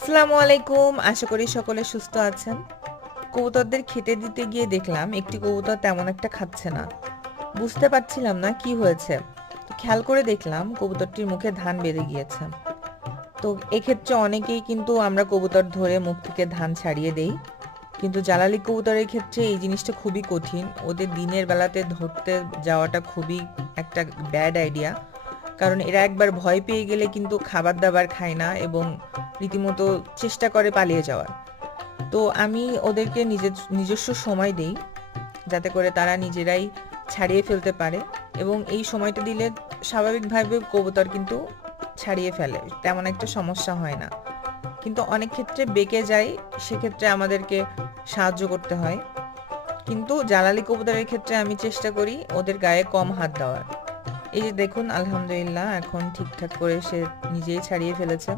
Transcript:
আসসালামু আলাইকুম, আশা করি সকলে সুস্থ আছেন। কবুতরদের খেতে দিতে গিয়ে দেখলাম একটি কবুতর তেমন একটা খাচ্ছে না। বুঝতে পারছিলাম না কি হয়েছে। তো খেয়াল করে দেখলাম কবুতরটির মুখে ধান বেঁধে গিয়েছে। তো এক্ষেত্রে অনেকেই কিন্তু আমরা কবুতর ধরে মুখ থেকে ধান ছাড়িয়ে দেই, কিন্তু জালালি কবুতরের ক্ষেত্রে এই জিনিসটা খুবই কঠিন। ওদের দিনের বেলাতে ধরতে যাওয়াটা খুবই একটা ব্যাড আইডিয়া, কারণ এরা একবার ভয় পেয়ে গেলে কিন্তু খাবার দাবার খায় না এবং রীতিমতো চেষ্টা করে পালিয়ে যাওয়ার। তো আমি ওদেরকে নিজস্ব সময় দেই, যাতে করে তারা নিজেরাই ছাড়িয়ে ফেলতে পারে, এবং এই সময়টা দিলে স্বাভাবিকভাবে কবুতর কিন্তু ছাড়িয়ে ফেলে, তেমন একটা সমস্যা হয় না। কিন্তু অনেক ক্ষেত্রে বেঁকে যায়, সেক্ষেত্রে আমাদেরকে সাহায্য করতে হয়। কিন্তু জালালি কবুতরের ক্ষেত্রে আমি চেষ্টা করি ওদের গায়ে কম হাত দেওয়ার। এই যে দেখুন, আলহামদুলিল্লাহ এখন ঠিকঠাক করে সে নিজেই ছাড়িয়ে ফেলেছে।